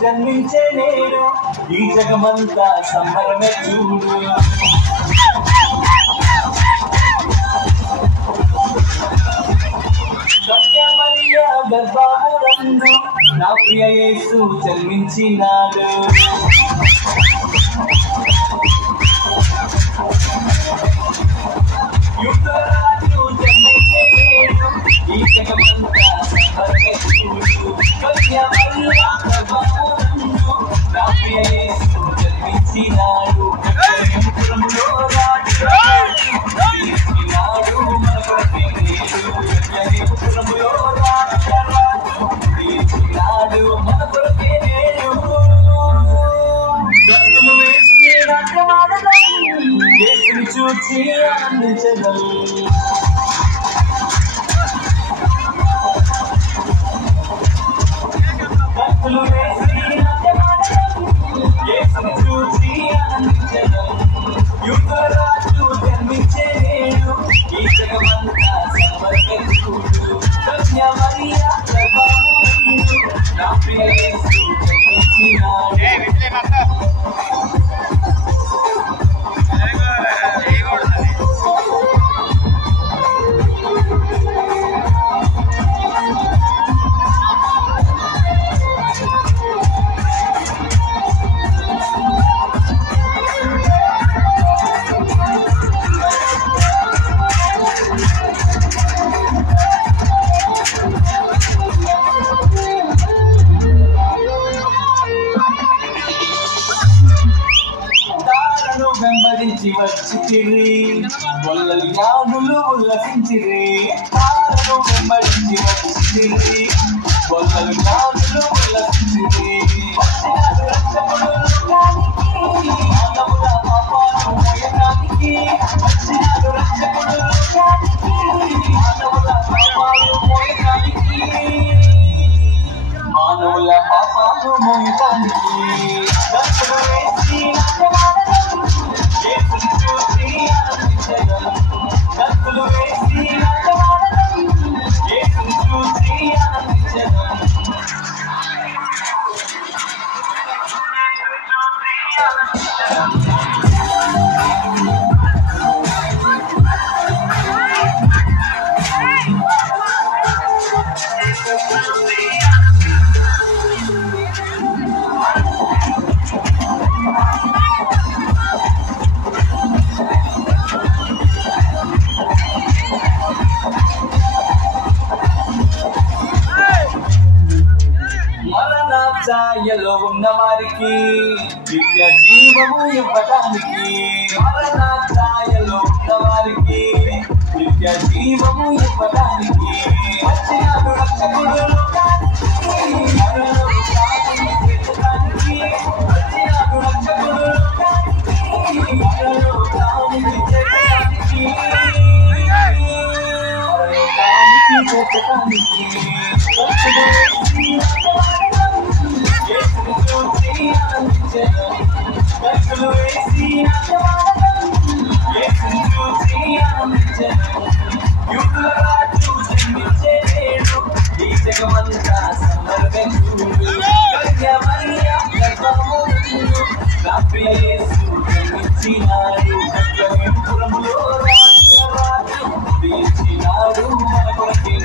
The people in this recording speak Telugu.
జన్మించే నేడు ఈ జగమంతా సంబరమే చూడు. కన్యామరియా గర్భమునందు నా ప్రియ యేసు జన్మించినాడు. యువరాజు జన్మించే నేడు ఈ జగమంతా సంబరమే చూడు. కన్యామరియా గర్భమునందు నా ప్రియ యేసు జన్మించినాడు. పురములో రాజు జన్మించినాడు మన కొరకే నేడు. పురములో రాజు జన్మించినాడు మన కొరకే నేడు. గంతులు వేసి నాట్యమాడదాం యేసుని చూచి ఆనందించదాం. గంతులు వేసి నాట్యమాడదాం యేసుని చూచి ఆనందించదాం. యువరాజు జన్మించే నేడు ఈ జగమంతా సంబరమే చూడు. కన్యామరియా గర్భమునందు నా ప్రియ యేసు జన్మించినాడు. వెంబడించి వచ్చితిరి వల్లలు యాగులు ఉల్లసించిరి. తారను వెంబడించి వచ్చితిరి వల్లలు యాగులు ఉల్లసించిరి. వచ్చినాడు రక్షకుడు లోకానికి మానవుల పాపాలు మోయడానికి. వచ్చినాడు రక్షకుడు లోకానికి మానవుల పాపాలు మోయడానికి. మానవుల పాపాలు మోయడానికి గంతులు వేసి నాట్యమాడదాం యేసుని చూసి ఆనందించదాం. గంతులు వేసి నాట్యమాడదాం యేసుని చూసి ఆనందించదాం. మరణఛాయలో ఉన్న వారికి నిత్య జీవము ఇవ్వడానికి. మరణఛాయలో ఉన్న వారికి నిత్య జీవము ఇవ్వడానికి. వచ్చినాడు రక్షకుడు లోకానికి మరణాన్ని చేర్చడానికి. వచ్చినాడు రక్షకుడు లోకానికి మరణాన్ని చేర్చడానికి. చేర్చడానికి గంతులు వేసి నాట్యమాడదాం యేసుని చూసి ఆనందించదాం. యువరాజు జన్మించే నేడు ఈ జగమంతా సంబరమే చూడు. కన్యామరియా గర్భమునందు నా ప్రియ యేసు జన్మించినాడు. పురములో రాజు జన్మించినాడు మన కొరకే.